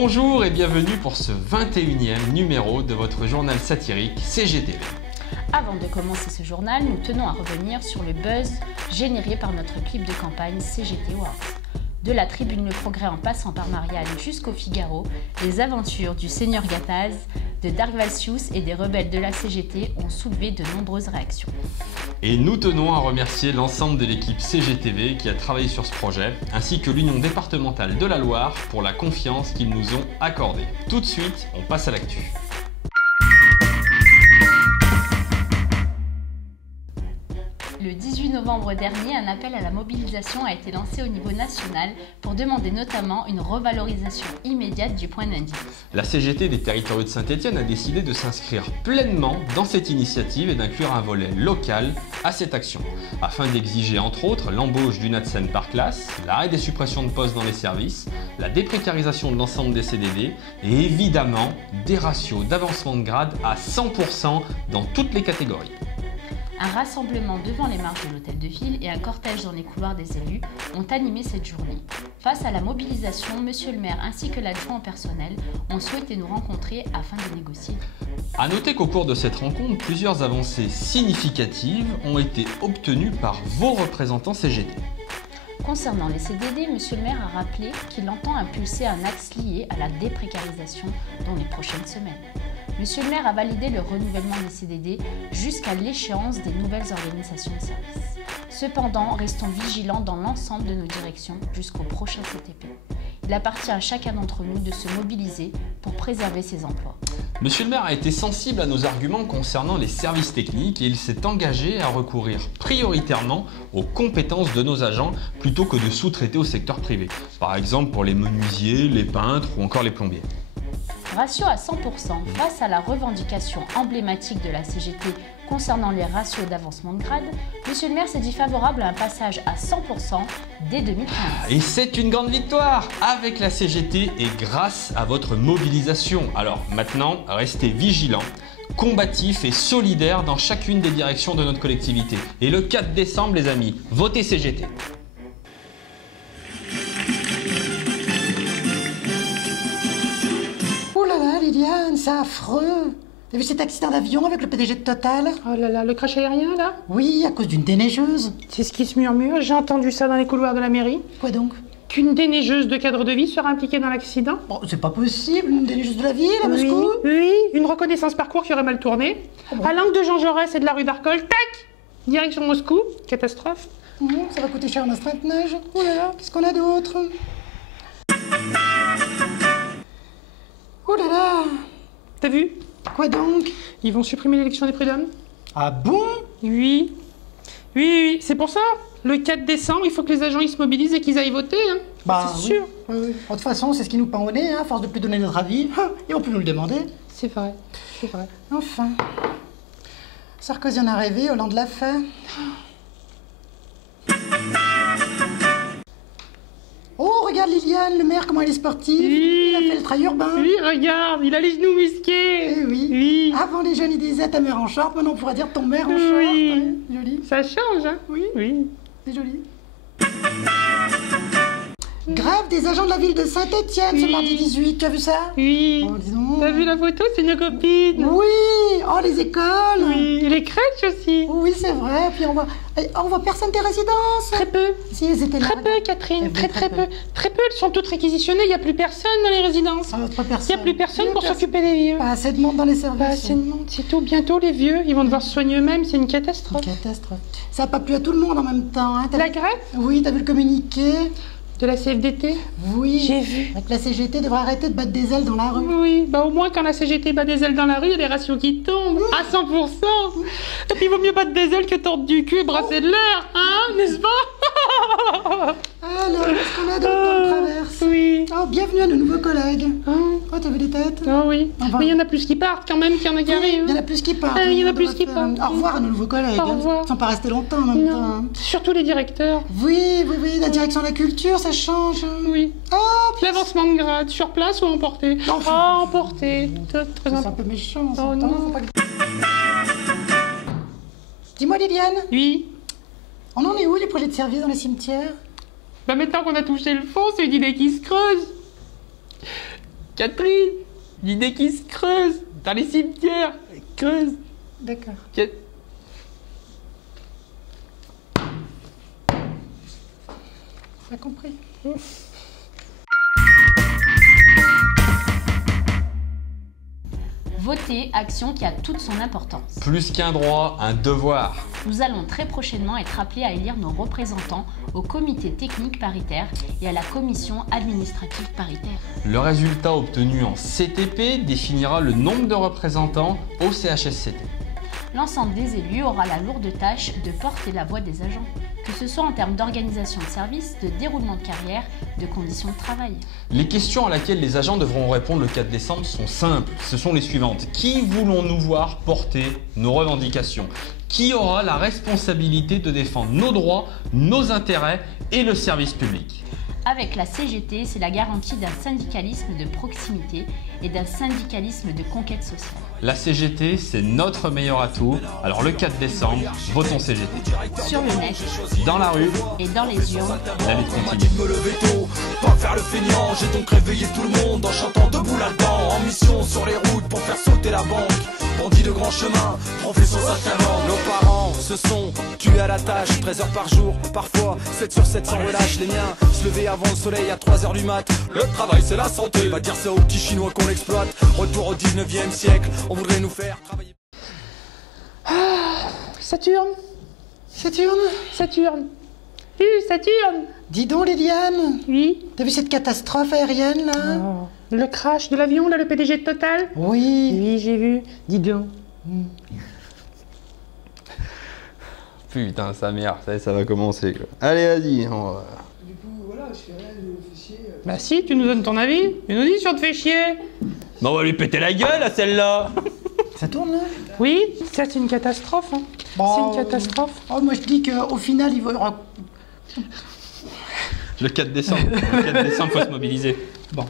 Bonjour et bienvenue pour ce 21e numéro de votre journal satirique CGTV. Avant de commencer ce journal, nous tenons à revenir sur le buzz généré par notre clip de campagne CGT Awards. De la tribune Le Progrès en passant par Marianne jusqu'au Figaro, les aventures du Seigneur Gattaz, de Dark Valsius et des rebelles de la CGT ont soulevé de nombreuses réactions. Et nous tenons à remercier l'ensemble de l'équipe CGTV qui a travaillé sur ce projet, ainsi que l'Union départementale de la Loire pour la confiance qu'ils nous ont accordée. Tout de suite, on passe à l'actu. Le 18 novembre dernier, un appel à la mobilisation a été lancé au niveau national pour demander notamment une revalorisation immédiate du point d'indice. La CGT des territoires de Saint-Étienne a décidé de s'inscrire pleinement dans cette initiative et d'inclure un volet local à cette action, afin d'exiger entre autres l'embauche d'une ATSEM par classe, l'arrêt des suppressions de postes dans les services, la déprécarisation de l'ensemble des CDD et évidemment des ratios d'avancement de grade à 100% dans toutes les catégories. Un rassemblement devant les marches de l'hôtel de ville et un cortège dans les couloirs des élus ont animé cette journée. Face à la mobilisation, monsieur le maire ainsi que l'adjoint au personnel ont souhaité nous rencontrer afin de négocier. A noter qu'au cours de cette rencontre, plusieurs avancées significatives ont été obtenues par vos représentants CGT. Concernant les CDD, monsieur le maire a rappelé qu'il entend impulser un axe lié à la déprécarisation dans les prochaines semaines. Monsieur le maire a validé le renouvellement des CDD jusqu'à l'échéance des nouvelles organisations de services. Cependant, restons vigilants dans l'ensemble de nos directions jusqu'au prochain CTP. Il appartient à chacun d'entre nous de se mobiliser pour préserver ces emplois. Monsieur le maire a été sensible à nos arguments concernant les services techniques et il s'est engagé à recourir prioritairement aux compétences de nos agents plutôt que de sous-traiter au secteur privé. Par exemple pour les menuisiers, les peintres ou encore les plombiers. Ratio à 100% face à la revendication emblématique de la CGT concernant les ratios d'avancement de grade, monsieur le maire s'est dit favorable à un passage à 100% dès 2015. Et c'est une grande victoire avec la CGT et grâce à votre mobilisation. Alors maintenant, restez vigilants, combatifs et solidaires dans chacune des directions de notre collectivité. Et le 4 décembre, les amis, votez CGT. Liliane, c'est affreux. T'as vu cet accident d'avion avec le PDG de Total? Oh là là, le crash aérien là? Oui, à cause d'une déneigeuse. C'est ce qui se murmure, j'ai entendu ça dans les couloirs de la mairie. Quoi donc? Qu'une déneigeuse de cadre de vie sera impliquée dans l'accident. Bon, c'est pas possible, une déneigeuse de la ville à Moscou? Oui, une reconnaissance parcours qui aurait mal tourné. Ah bon? À l'angle de Jean Jaurès et de la rue d'Arcole, tac! Direction Moscou, catastrophe. Ça va coûter cher un astreinte-neige. Oh là là, qu'est-ce qu'on a d'autre? Oh là là! T'as vu? Quoi donc? Ils vont supprimer l'élection des prud'hommes. Ah bon? Oui. Oui, c'est pour ça. Le 4 décembre, il faut que les agents ils se mobilisent et qu'ils aillent voter. Hein. Bah, c'est oui. sûr. Oui. De toute façon, c'est ce qui nous pend au nez, hein, à force de plus donner notre avis. Ils vont plus nous le demander. C'est vrai, c'est vrai. Enfin. Sarkozy en a rêvé, Hollande l'a fait. Oh, regarde Liliane, le maire, comment il est sportif. Oui. Il a fait le trail urbain. Oui, regarde, il a les genoux musqués. Eh oui. Oui. Avant, les jeunes, ils disaient ta mère en short. Maintenant, on pourra dire ton maire en short. Oui. Ouais, joli. Ça change, hein? Oui. Oui. C'est joli. Grève des agents de la ville de Saint-Étienne ce Oui. mardi 18. Tu as vu ça? Oui. Oh, dis donc. T'as vu la photo? C'est une copine. Oui. Oh, les écoles. Oui. Et les crèches aussi. Oui, c'est vrai. Puis on voit personne des résidences. Très peu. Si, elles étaient là. Très peu, Catherine. Eh Très, bien, très peu. Très peu. Elles sont toutes réquisitionnées. Il n'y a plus personne dans les résidences. Ah, pas Il personne. n'y a plus personne Plus pour personne. s'occuper des vieux. Pas assez de monde dans les services. Pas assez de monde, c'est tout. Bientôt, les vieux, ils vont devoir se soigner eux-mêmes. C'est une catastrophe. Catastrophe. Ça n'a pas plu à tout le monde en même temps. Hein. La grève Oui, t'as vu le communiqué? de la CFDT? Oui. J'ai vu. Avec la CGT devrait arrêter de battre des ailes dans la rue. Oui, bah au moins quand la CGT bat des ailes dans la rue, il y a des ratios qui tombent à 100%. Et puis il vaut mieux battre des ailes que tordre du cul et brasser de l'air, hein, n'est-ce pas? Alors, qu'est-ce qu'on a d'autre dans le traverse? Oui. Oh, bienvenue à nos nouveaux collègues. Oh, Oh, t'as vu les têtes? oui. Enfin, Mais il y en a plus qui partent quand même qu'il y en a qui arrivent. il y en a plus qui partent. Il y en a On plus devrait qui faire partent. Au revoir à nos nouveaux collègues. Au revoir. Ils sont pas restés longtemps en même temps. Non, surtout les directeurs. Oui, la direction de la culture, ça change. Oui. Oh, L'avancement de grade, sur place ou emporté? Non, Ah, emporté. Très c'est un important. peu méchant. Oh, non. Dis-moi, Liliane, Oui. on en est où les projets de service dans les cimetières? Bah maintenant qu'on a touché le fond, c'est une idée qui se creuse. Catherine, l'idée qui se creuse dans les cimetières. Creuse. D'accord. J'ai compris. Voter, action qui a toute son importance. Plus qu'un droit, un devoir. Nous allons très prochainement être appelés à élire nos représentants au comité technique paritaire et à la commission administrative paritaire. Le résultat obtenu en CTP définira le nombre de représentants au CHSCT. L'ensemble des élus aura la lourde tâche de porter la voix des agents, que ce soit en termes d'organisation de service, de déroulement de carrière, de conditions de travail. Les questions à laquelle les agents devront répondre le 4 décembre sont simples. Ce sont les suivantes. Qui voulons-nous voir porter nos revendications? Qui aura la responsabilité de défendre nos droits, nos intérêts et le service public? Avec la CGT, c'est la garantie d'un syndicalisme de proximité et d'un syndicalisme de conquête sociale. La CGT, c'est notre meilleur atout. Alors le 4 décembre, votons CGT. Sur le net Dans la rue, et dans les urnes, la lutte On m'a continue. dit de me lever tôt, pas faire le feignant. J'ai donc réveillé tout le monde en chantant debout là-dedans. En mission sur les routes pour faire sauter la banque. Bandits de grand chemin, professeur Saint-Laurent. Nos parents se sont tués à la tâche, 13 heures par jour, parfois 7 sur 7 sans relâche. Les miens se lever avant le soleil à 3 heures du mat. Le travail c'est la santé, va dire ça aux petits chinois qu'on exploite. Retour au 19e siècle, on voudrait nous faire travailler. Saturne, Saturne, Saturne. Saturne. dis donc Liliane, Oui. t'as vu cette catastrophe aérienne là? Oh, le crash de l'avion, là, le PDG de Total? Oui. Oui, j'ai vu. Dis donc. Putain, sa mère, ça va commencer. Quoi. Allez, vas-y. Du coup, voilà, je fais rien de fichier. Bah si, tu nous donnes ton avis. Tu nous dis si on te fait chier. Mais on va lui péter la gueule à celle-là. Ça tourne là? Oui, ça c'est une catastrophe. Hein. Bon, C'est une catastrophe. Oh, moi je dis qu'au final il va... Le 4 décembre. Le 4 décembre, faut se mobiliser. Bon.